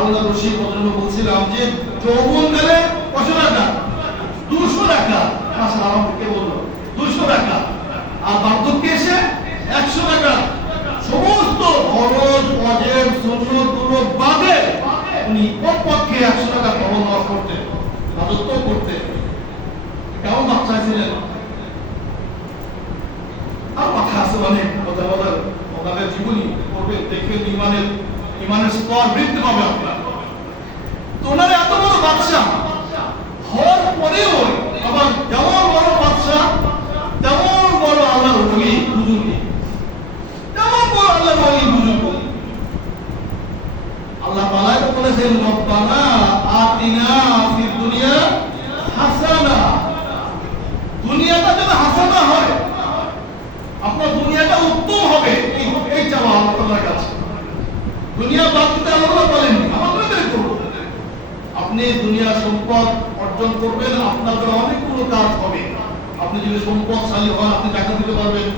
হারুন রশিদ জন্য বলছিলাম যে যৌবন গেলে কশো টাকা, দুশো টাকা। আচ্ছা আমাকে বলল? দুশো টাকা। আর বার্ধক্যে এসে একশো টাকা। সমস্ত খরচ অজেব সুন্নতগুলো বাদে উনি কমপক্ষে একশো টাকা খরচ দেওয়া করতেন, রাজত্ব করতেন। কেমন বাচ্চা ছিলেন? আর কথা আছে অনেক কথা বলার জীবনী পড়বে দেখবে ইমানের ইমানের স্তর বৃদ্ধি পাবে আপনার। তো ওনার এত বড় বাদশা হওয়ার পরেও আবার যেমন বড় বাদশা তেমন বড় আল্লাহ ওলি বুজুর্গ তেমন বড় আল্লাহ ওলি বুজুর্গ আল্লাহ তাআলা তো বলেছেন রব্বানা আতিনা ফিদ দুনিয়া হাসানা দুনিয়াটা যেন হাসানা হয় আপনার দুনিয়াটা উত্তম হবে এই এই চাওয়া আল্লাহ তাআলার কাছে দুনিয়া বাদ দিতে আল্লাহ বলেন আমাদের করব আপনি দুনিয়া সম্পদ অর্জন করবেন আপনার দ্বারা অনেকগুলো কাজ হবে আপনি যদি সম্পদশালী হন আপনি টাকা দিতে পারবেন।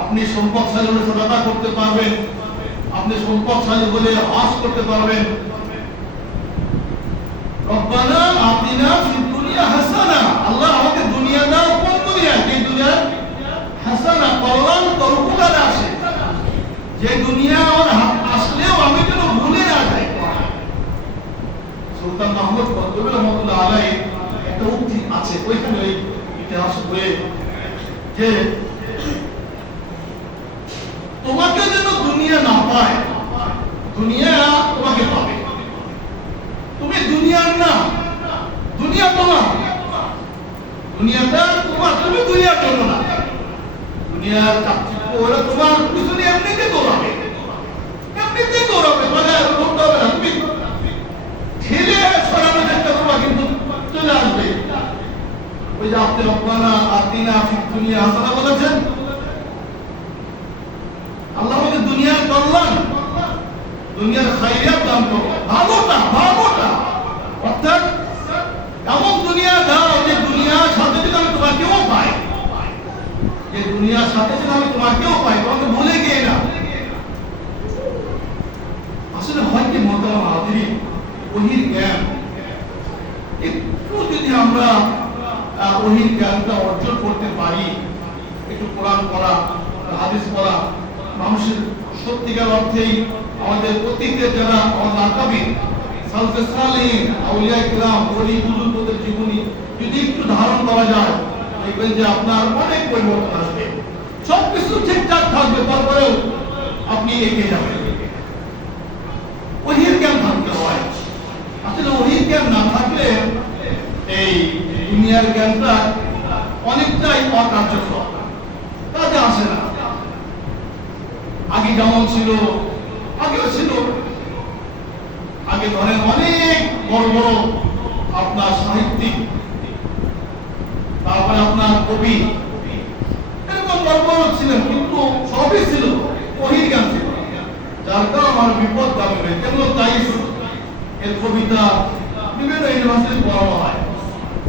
আপনি সম্পদশালী হলে সদাতা করতে পারবেন। আপনি সম্পদশালী হলে হজ করতে পারবেন। রব্বানা আতিনা ফিদ যে তোমাকে যেন দুনিয়া না পায়, দুনিয়া তোমাকে পাবে। তুমি দুনিয়ার না, দুনিয়া তোমার। দুনিয়াটা তোমার, তুমি দুনিয়ার জন্য না। দুনিয়ার চাকচিক্য ওরা তোমার পিছনে এমনিতে দৌড়াবে এমনিতে দৌড়াবে মানে করতে হবে না তুমি ঠেলে সরানোর চেষ্টা করবা কিন্তু চলে আসবে ওই যে আপনি রব্বানা আতিনা ফিদ দুনিয়া হাসানা বলেছেন, আল্লাহ আমাকে দুনিয়ার কল্যাণ, দুনিয়ার খাইরিয়াত দান করো। ভালোটা ভালোটা অর্থাৎ এমন দুনিয়া দাও যে দুনিয়ার সাথে যদি আমি তোমাকেও পাই যে দুনিয়ার সাথে যদি আমি তোমাকেও পাই, তোমাকে ভুলে গিয়ে না। আসলে হয় কি মতাম আদি ওহির জ্ঞান। একটু যদি আমরা ওহির জ্ঞানটা অর্জন করতে পারি। একটু কোরআন পড়া হাদিস পড়া, মানুষের সত্যিকার অর্থেই আমাদের অতীতের যারা আমাদের আকাবি সালফে সালিন আউলিয়া কিরাম ওলি বুজুর্গদের জীবনী যদি একটু ধারণ করা যায়, দেখবেন যে আপনার অনেক পরিবর্তন আসবে। সব কিছু ঠিকঠাক থাকবে, তারপরেও আপনি এগিয়ে যাবেন। ওহির জ্ঞান থাকতে হয়। আসলে ওহির জ্ঞান না থাকলে এই দুনিয়ার জ্ঞানটা অনেকটাই অকার্যকর। কাজে আসে না। আগে যেমন ছিল, আগেও ছিল। আগে ধরেন অনেক বড় বড় আপনার সাহিত্যিক, তারপরে আপনার কবি, এরকম বড় বড় ছিলেন, কিন্তু সবই ছিল জ্ঞান ছিল। যার কারণ আমার বিপদ দামে যেমন তাইস এর কবিতা বিভিন্ন ইউনিভার্সিটি পড়ানো হয়।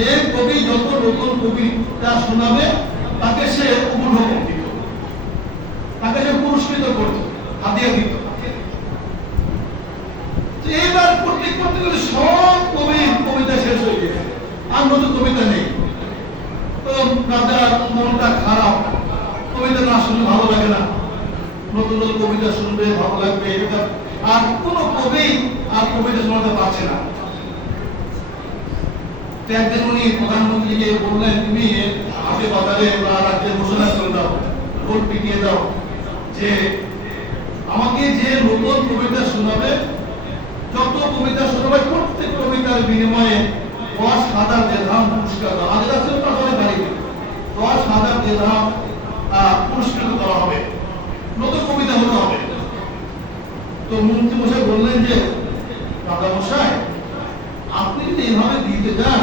যে কবি, যত নতুন কবিতা শোনাবে, তাকে সে উপভোগ দিত তাকে সে পুরস্কৃত করত হাতিয়া দিত করতে করতে সব কবির কবিতা শেষ হয়ে গেছে। আর নতুন কবিতা নেই। তো রাজার মনটা খারাপ। কবিতা না শুনে ভালো লাগে না। নতুন নতুন কবিতা শুনবে, ভালো লাগবে। আর কোন কবি আর কবিতা শোনাতে পারছে না। তো উনি প্রধানমন্ত্রীকে বললেন, তুমি হাতে বাজারে বা রাজ্যে ঘোষণা করে দাও, ভোট পিটিয়ে দাও যে আমাকে যে নতুন কবিতা শোনাবে, যত কবিতা শোনাবে, প্রত্যেক কবিতার বিনিময়ে দশ হাজার দেধাম পুরস্কার দেওয়া আগে আছে তাহলে দাঁড়িয়ে দশ হাজার দেধাম পুরস্কৃত করা হবে, নতুন কবিতা হতে হবে। তো মন্ত্রী মশাই বললেন যে, দাদা মশাই, আপনি যদি এভাবে দিতে যান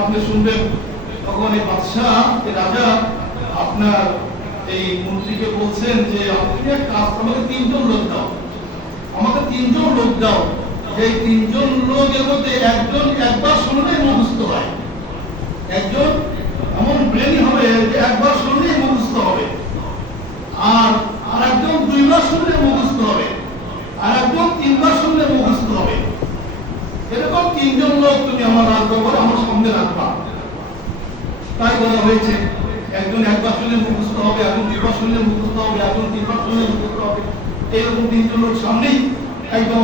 আপনি শুনবেন তখন এই বাদশাহ রাজা, আপনার এই মন্ত্রীকে বলছেন যে, আপনি এক কাজ আমাকে তিনজন লোক দাও। আমাকে তিনজন লোক দাও। এই তিনজন লোকের মধ্যে একজন একবার শুনলেই মুখস্থ হয়। একজন এমন ব্রেন হবে যে একবার শুনলেই মুখস্থ হবে। আর আর একজন দুইবার শুনলে মুখস্থ হবে। আর একজন তিনবার শুনলে মুখস্থ এরকম তিনজন লোক তুমি আমার রাখব রাজদরবারে আমার সামনে রাখবা তাই বলা হয়েছে, একজন একবার শুনলে মুখস্থ হবে, একজন দুইবার শুনলে মুখস্থ হবে, একজন তিনবার শুনলে মুখস্থ হবে। এইরকম তিনজন লোক সামনেই একদম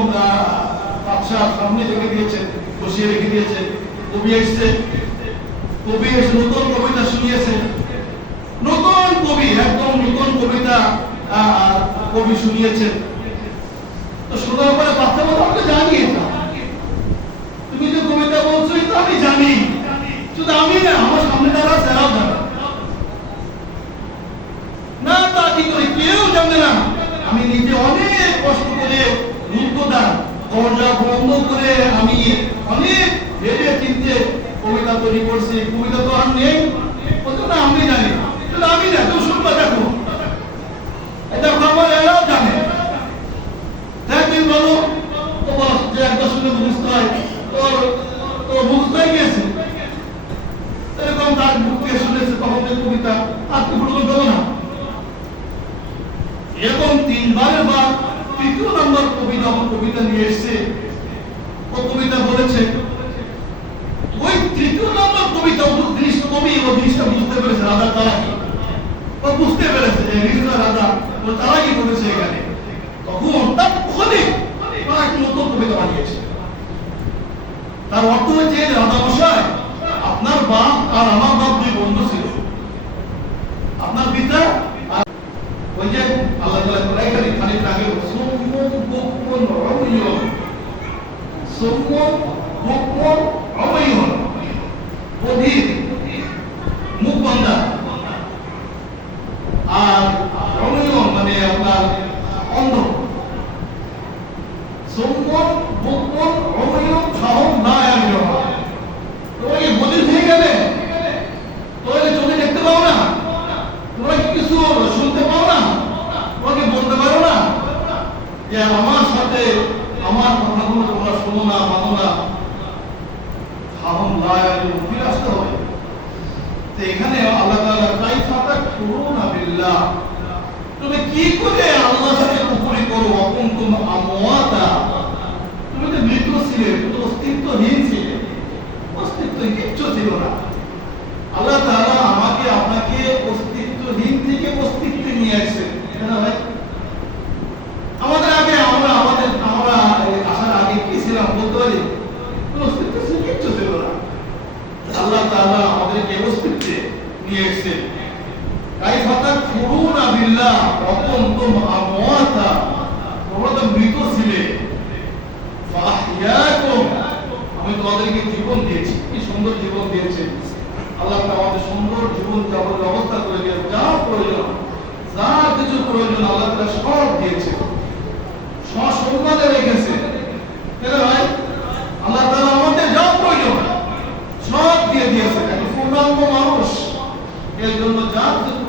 বাদশাহ সামনে রেখে দিয়েছে, বসিয়ে রেখে দিয়েছে। কবি এসছে, কবি এসে নতুন কবিতা শুনিয়েছে। নতুন কবি, একদম নতুন কবিতা কবি শুনিয়েছেন তো শোনার পরে বাচ্চা বলে আমাকে জানিয়ে দাও তুমি যে কবিতা বলছো এই তো আমি জানি। শুধু আমি না, আমার সামনে না, তা কি করে? কেউ জানে না। আমি নিজে অনেক কষ্ট করে রুদ্ধদান দরজা বন্ধ করে আমি অনেক ভেবে চিনতে কবিতা তৈরি করছি। কবিতা তো আর নেই। না আমি জানি। শুধু আমি না, তুমি শুনবা দেখো এটা আমার এরাও জানে তাই তুমি বলো তো বস যে একবার শুনে বুঝতে হয় তোর তো বুঝতে হয়ে গেছে এরকম তার বুকে শুনেছে তখন যে কবিতা আর তো ভুল দেবো না এরকম তিনবারের বার তৃতীয় নম্বর কবি যখন কবিতা নিয়ে এসছে ও কবিতা বলেছে ওই তৃতীয় নম্বর কবিতা ও দৃশ্য কবি ও দৃশ্য বুঝতে পেরেছে রাজা তারা কি ও বুঝতে পেরেছে যে ঋষিরা রাজা ও তারা কি করেছে এখানে তখন তার খোদে তারা একটি নতুন কবিতা বানিয়েছে তার অর্থ হচ্ছে যে রাজা মশাই আপনার বাপ আর আমার বাপ দুই বন্ধু ছিল আপনার পিতা আর ওই যে আল্লাহ তাআলা কোরআনে এখানে খানিক আগে সুম্মু বুকমুন উময়ুন সুম্মু বুকমুন উময়ুন বধির মুখ বান্ধা আর উময়ুন মানে আপনার অন্ধ সুম্মু বুকমুন উময়ুন ফাহুম লা ইয়ারজুন তোমরা কি বধির হয়ে গেলে তোমরা কি চোখে দেখতে পাও না তোমরা কি কিছু শুনতে পাও না তোমরা কি বলতে পারো না যে আমার সাথে আমার কথাগুলো তোমরা শোনো না মানো না লায়াকে ফিরে আসতে হবে। তো এখানে আল্লাহ তাআলা তুমি কি করে আল্লাহর সাথে কুফরি করো, অকুন্তুম আমওয়াতা? তুমি তো মৃত ছিলে তো অস্তিত্বহীন ছিলে। অস্তিত্ব কিচ্ছু ছিল না। আল্লাহ তাআলা আমাকে, আপনাকে অস্তিত্বহীন থেকে অস্তিত্বে নিয়ে আসছেন। তাই না ভাই আমাদের আগে আমরা আমাদের আমরা এই আসার আগে কি ছিলাম বলতে পারি কোনো অস্তিত্ব ছিল কিচ্ছু ছিল না আল্লাহ তাআলা আমাদেরকে অস্তিত্বে নিয়ে এসেছেন তাই ফাতাক ফুরুনা বিল্লাহ, অকুন্তুম আমওয়াতা, তোমরা তো মৃত ছিলে। ফাহইয়াকুম আমি তোমাদেরকে জীবন দিয়েছি। কি সুন্দর জীবন দিয়েছে। আল্লাহ আমাদের সুন্দর জীবন যাপনের ব্যবস্থা করে দিয়েছে। যা প্রয়োজন, যা কিছু প্রয়োজন আল্লাহ তাআলা সব দিয়েছে। সব সসম্মানে রেখেছে তাই না ভাই আল্লাহ তাআলা আমাদের যা প্রয়োজন সব দিয়ে দিয়েছে একটা পূর্ণাঙ্গ মানুষ এর জন্য যা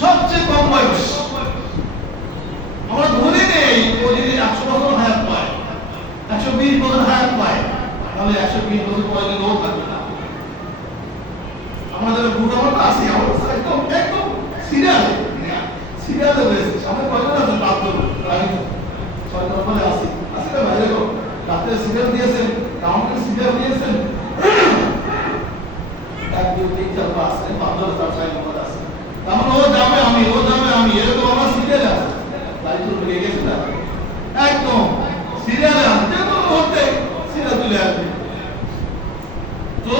সবচেয়ে কম বয়স। আমরা ধরে নেই ও যদি একশো বছর হায়াত পায়। একশো বিশ বছর হায়াত পায়। তাহলে একশো বিশ বছর পরে লোক থাকবে না। আমাদের বুড়ো আমরা আছি, আমরা একদম একদম সিরিয়ালে সিরিয়ালে রয়েছে। সামনে কয়জন আছেন? পাঁচজন। আমি তো ছয় নম্বরে আসি আসি না ভাই, দেখো রাত্রে সিরিয়াল দিয়েছেন আমাকে সিরিয়াল দিয়েছেন। এক, দুই, তিন, চার, পাঁচ পাঁচজন চার ছয় নম্বর আছে তার মানে ও যাবে আমি ও যাবে আমি এরকম আমার সিরিয়ালে আছে তাই তো বেরিয়ে গেছে না একদম সিরিয়ালে আছে যে কোনো মুহূর্তে সিরিয়াল তুলে আসবে তো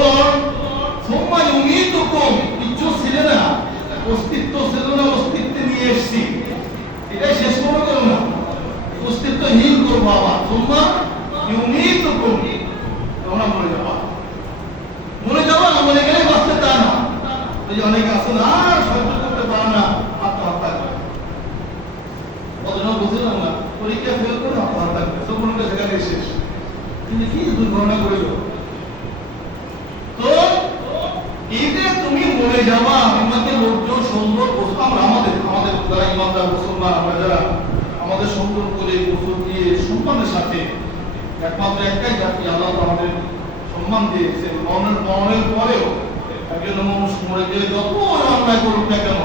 সোম্মা ইউমিতুকুম কিচ্ছু ছিল না অস্তিত্ব ছিল না অস্তিত্বে নিয়ে এসছি এটাই শেষ করব কেন না অস্তিত্বহীন করব আবার সোম্মা ইউমিতুকুম তোমরা মরে যাবা মরে যাবা না মরে গেলে বাঁচতে তা না ওই যে অনেকে আছে না আর সহ্য করতে পারে না আত্মহত্যা করে কতজন বুঝলাম না পরীক্ষা ফেল করে আত্মহত্যা করে সব মনে করে সেখানে শেষ কিন্তু কি দুর্ঘটনা করেছ তো এই যে তুমি মরে গেলে যত কেন,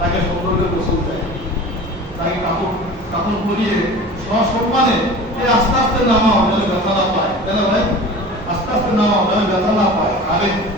তাকে সুন্দর করে গোসল দেয়। তাকে কাপড় কাপড় পরিয়ে সসম্মানে এই আস্তে আস্তে নামাও, যেন ব্যথা না পায়। তাই ভাই? আস্তে আস্তে নামাও, যেন ব্যথা না পায়। আরে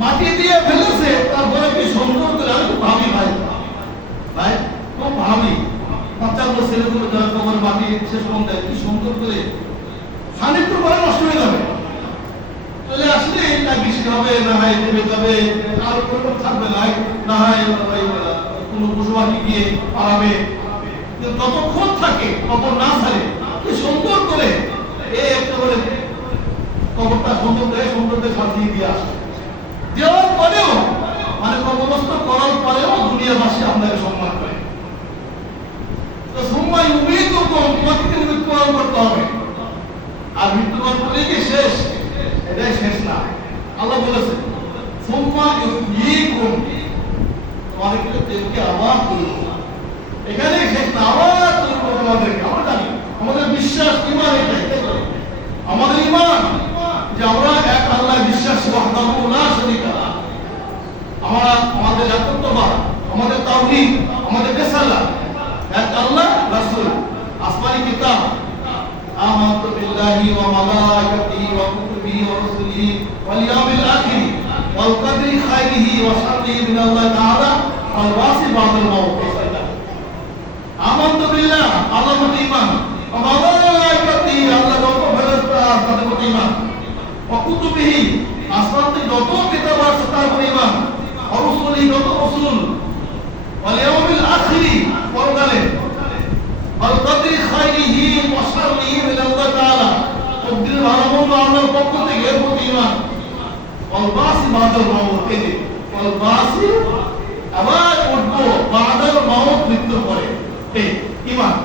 মাটি দিয়ে ফেলেছে তারপরে কি আমি ভাবি ভাই। ভাই ভাবি। বাচ্চাগুলো ছেলেগুলো যারা মাটি শেষ পর্যন্ত দেয়, কি করে। নষ্ট হয়ে যাবে। চলে আসলে না বৃষ্টি হবে না হয় নেমে যাবে আর কোনো থাকবে না না হয় কোনো পশু পাখি গিয়ে পালাবে। যতক্ষণ থাকে কবর না ছাড়ে, কি সুন্দর করে। এই একটা করে কবরটা সুন্দর করে সুন্দর দিয়ে দিয়ে আসে। দেওয়ার পরেও মানে করার পরেও দুনিয়াবাসী আপনাকে সম্মান করে। সময় উমিদ তোমাকে মৃত্যুবরণ করতে হবে। আর মৃত্যুবরণ করলে কি শেষ? এটাই শেষ না। আল্লাহ বলেছেন সোম্মা ইউমিকুম তোমাদের কিন্তু দেবকে আবার এখানে শেষ না, আবার তোমাদেরকে। আমরা জানি, আমাদের বিশ্বাস, ইমান এটাই। আমাদের ইমান যে আমরা এক আল্লাহ বিশ্বাস লাহ আমরা আমাদের একত্রবাদ আমাদের তাওহি আমাদের রেসাল্লাহ এক আল্লাহ, রাসূল। আসমানি কিতাব। আমানতু বিল্লাহি ওয়া মালাইকাতিহি ওয়া কুতুবিহি ওয়া রুসুলিহি ওয়াল ইয়াউমিল আখির ওয়াল কদরি খাইরিহি ওয়া আল্লাহ তাআলা ওয়াল ওয়াসি বাদাল মাউত আমানতু বিল্লাহ, আল্লাহর প্রতি ঈমান। ওয়া যত ফেরেশতা তাদের তার প্রতি অরসুলি যত রসুল ওয়ালিয়াউমিল আখিরি, পরকালে। ওয়াল কদরি খাইরিহি ওয়া শাররিহি মিন আল্লাহ তাআলা কদরের ভালোমন্দ আল্লাহর পক্ষ থেকে এর প্রতি ঈমান। ওয়াল বাসি বাদাল মাউত, এই ওয়াল বাসি আবার উঠবো, বাদাল মাউত মৃত্যু পরে। এই, ঈমান।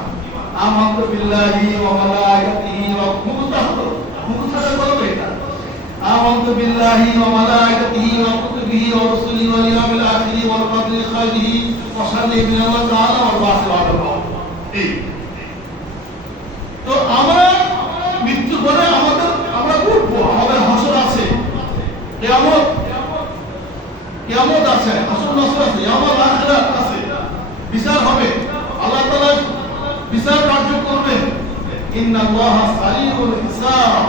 আমানতু বিল্লাহি ওয়া মালাইকাতিহি ওয়া কুতুবিহি। কুতুবিহি বলবে এটা আমানতু বিল্লাহি ওয়া মালাইকাতিহি ওয়া কুতুবিহি ওয়া واليوم الآخر والقدر خيره وشره من الله تعالى والبعث بعد الموت এই তো আমরা মৃত্যু পরে আমাদের আমরা উঠবো আমাদের হাসর আছে কিয়ামত কিয়ামত আছে হাসর নাসর আছে ইয়ামত আখিরাত আছে বিচার হবে আল্লাহ তাআলা বিচার কার্য করবেন ইন্নাল্লাহ সারিউল হিসাব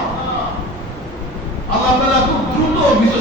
আল্লাহ তাআলা খুব দ্রুত বিচার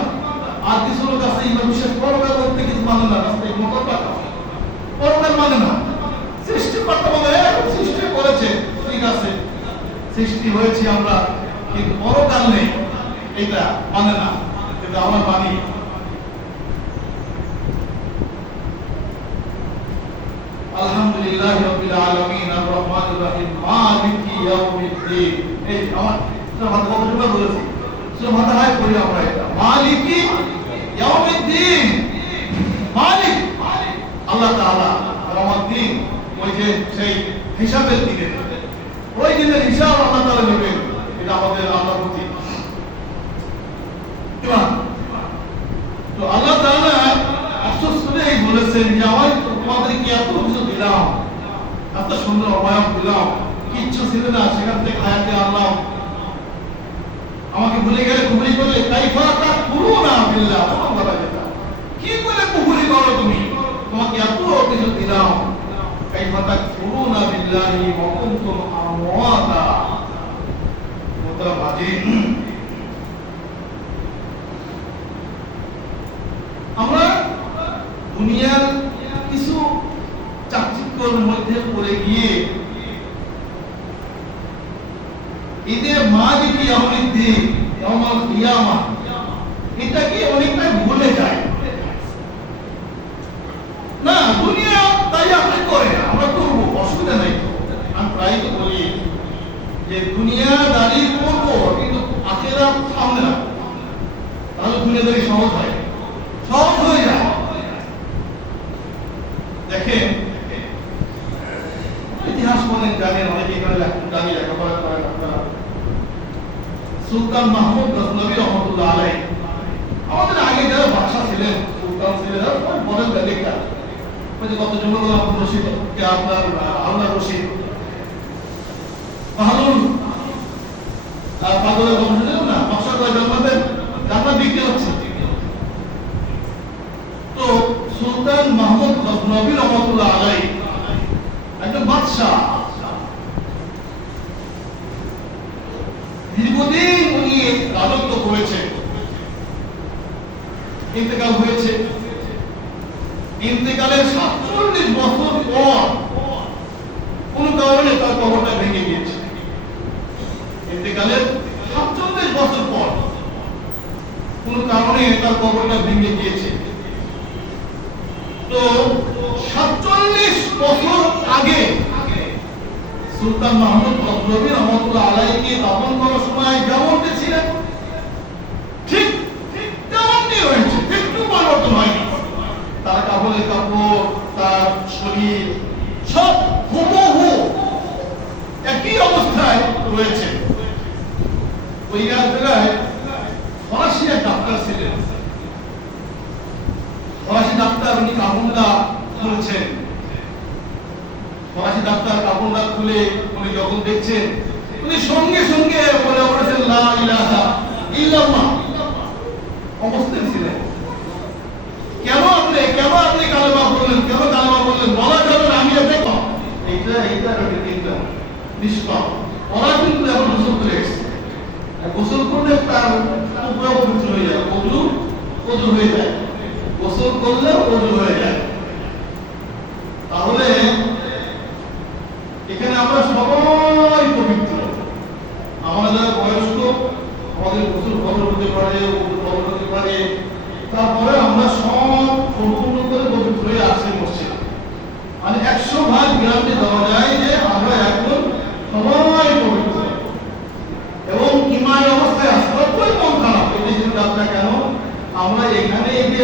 আর কিছু লোক মানে মানে না। সৃষ্টিকর্তা বলে "হ্যাঁ, সৃষ্টি করেছে মানে আলহামদুলিল্লাহ রাব্বিল আলামিন আর রহমানির রহিম মালিকি ইয়াউমিদ্দিন। এই আমার আমরা এটা। মালিকি ইয়াউমিদ্দিন। মালিক। আল্লাহ তাআলা আর ওই যে সেই হিসাবের দিনে ওই দিনের হিসাব আল্লাহ তাআলা নেবেন। এটা আমাদের আল্লাহর প্রতি। তো আল্লাহ তাআলা আফসোস করে এই বলেছেন যে আমার তোমাদেরকে এত দিলাম। এত সুন্দর অবয়ব দিলাম। কিচ্ছু ছিল না সেখান থেকে হায়াতে আনলাম। আমাকে ভুলে গেলে কুহুরি করলে কাইফা তা পুরো না বিল্লাহ তোমার বলা যেটা কি করে তুমি? তোমাকে এত কিছু দিলাম। আমরা দুনিয়ার কিছু চাকচিক্যর মধ্যে পড়ে গিয়ে ঈদের মালিকি ইয়াউমিদ্দিন ইয়াউমুল কিয়ামা। এটাকে অনেকটা ভুলে যায়। না, দুনিয়া তাই আপনি করে, আমরা করব, অসুবিধা আমি প্রায় তো বলি যে দুনিয়া দাঁড়িয়ে করব, কিন্তু আখেরা তাহলে সহজ হয়। সহজ হয়ে যায়। দেখেন, ইতিহাস বলেন, জানেন অনেকে এখানে করেন আপনারা। সুলতান মাহমুদ রহমতুল্লাহ আলাই আমাদের আগে যারা বাদশা ছিলেন সুলতান ছিলেন বলেন যে কত কে আপনার পাগলের না? জন্মাতেন বিক্রি হচ্ছে। তো সুলতান মাহমুদ গজনবী রহমতুল্লাহ আলাই একজন বাদশাহ, দীর্ঘদিন উনি রাজত্ব করেছেন। ইন্তেকাল হয়েছে। ইন্তেকালের সাতচল্লিশ বছর পর কোন কারণে তার কবরটা ভেঙে গিয়েছে। ইন্তেকালের সাতচল্লিশ বছর পর কোন কারণে তার কবরটা ভেঙে গিয়েছে। তো সাতচল্লিশ বছর আগে সুলতান মাহমুদ ফজলবী রহমতুল্লাহ আলাইকে দাফন করার সময় যেমনটি ছিলেন ঠিক ঠিক তেমনটি রয়েছে একটু পরিবর্তন হয়নি তার কাপড়ের কাপড় তার শরীর সব হুবহু একই অবস্থায় রয়েছে ওই জায়গায় ফরাসি এক ডাক্তার ছিলেন ফরাসি ডাক্তার উনি কাপড়টা খুলছেন ফরাসি ডাক্তার কাপড়টা খুলে উনি যখন দেখছেন উনি সঙ্গে সঙ্গে বলে উঠেছেন লা ইলাহা ইল্লাল্লাহ অবস্থায় ছিলেন কেন আপনি কেন আপনি কালেমা বললেন কেন কালেমা বললেন বলা যাবে না আমি এটা কম এইটা এইটা এইটা নিষ্পাপ ওরা কিন্তু এখন গোসল করে এসছে আর গোসল করলে তার বয়স্ক, আমাদের গোসল হতে পারে তারপরে আমরা সব আসছি মসজিদ মানে একশো ভাগ গ্রামে দেওয়া যায় যে আমরা এখন সবাই পবিত্র এবং ইমান অবস্থায় আসতে কই মন খারাপ এই যে যাত্রা কেন আমরা এখানে এই যে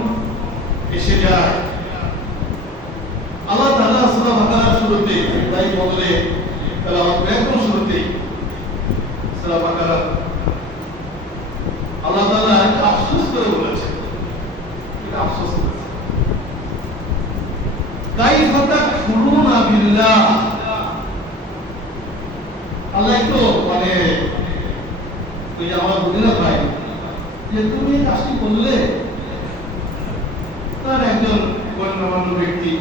এসে যায়। আল্লাহ তালা সুরা বাকার শুরুতে তাই বদলে তারা ব্যাকরণ শুরুতে সুরা বাকারা আল্লাহ তালা আফসোস করে বলেছে এটা আফসোস করেছে তাই হতা না বিল্লাহ। আল্লাহ একটু মানে আমার বুঝে না ভাই, যে তুমি কাজটি করলে তার একজন গণ্যমান্য ব্যক্তি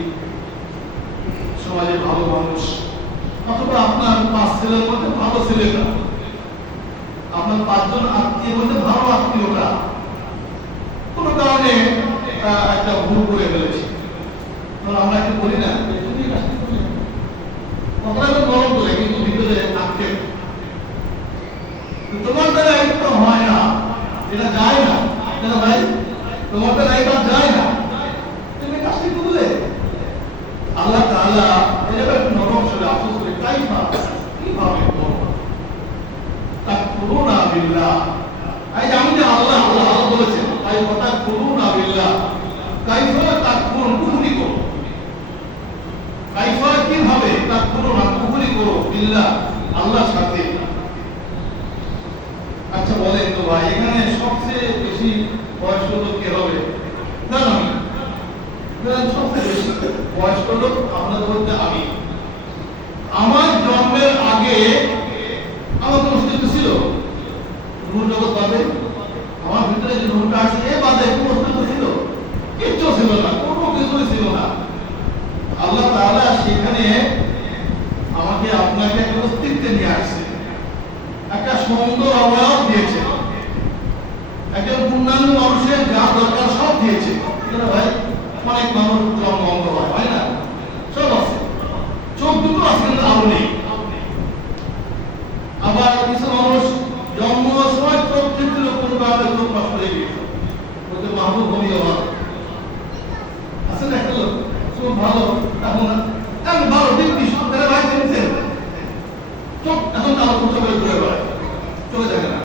ভালো মানুষ, অথবা আপনার পাঁচ ছেলের মধ্যে ভালো ছেলেটা, আপনার পাঁচজন আত্মীয় মধ্যে ভালো আত্মীয়টা কারণে একটা ভুল করে তখন আমরা কি বলি না? তো নরম বলে, কিন্তু ভিতরে তোমার দ্বারা এটা হয় না। এটা যায় না। তোমার দ্বারা এটা যায় না তুমি কাজটি করলে আল্লাহ একটু নরম সুরে আফসোস তাই কীভাবে করব তাকফুরুনা বিল্লাহ এই যে আমি যে আল্লাহ আল্লাহ আল্লাহ তাই কথা করুনা বিল্লাহ কাইফা তাকফুরুন কুফরি করো কাইফা কীভাবে তাকফুরুনা কুফরি করো বিল্লাহ আল্লাহর সাথে আচ্ছা বলেন তো ভাই এখানে সবচেয়ে বেশি বয়স্ক লোক কে হবে না না আমি না, সবচেয়ে বেশি বয়স্ক লোক, আপনাদের বলতে আমি। আমার জন্মের আগে আমার অস্তিত্ব ছিল। নূর জগৎ বাদে আমার ভিতরে যে নূরটা আছে, এ বাদে অস্তিত্ব ছিল। কিচ্ছু ছিল না, কোনো কিছুই ছিল না। আল্লাহ তাআলা সেখানে আমাকে আপনাকে একটা অস্তিত্বে নিয়ে আসছে। একটা সুন্দর অবয়ব দিয়েছে। একজন পূর্ণাঙ্গ মানুষের যা দরকার সব দিয়েছে। ভাই? অনেক মানুষ ことが言ば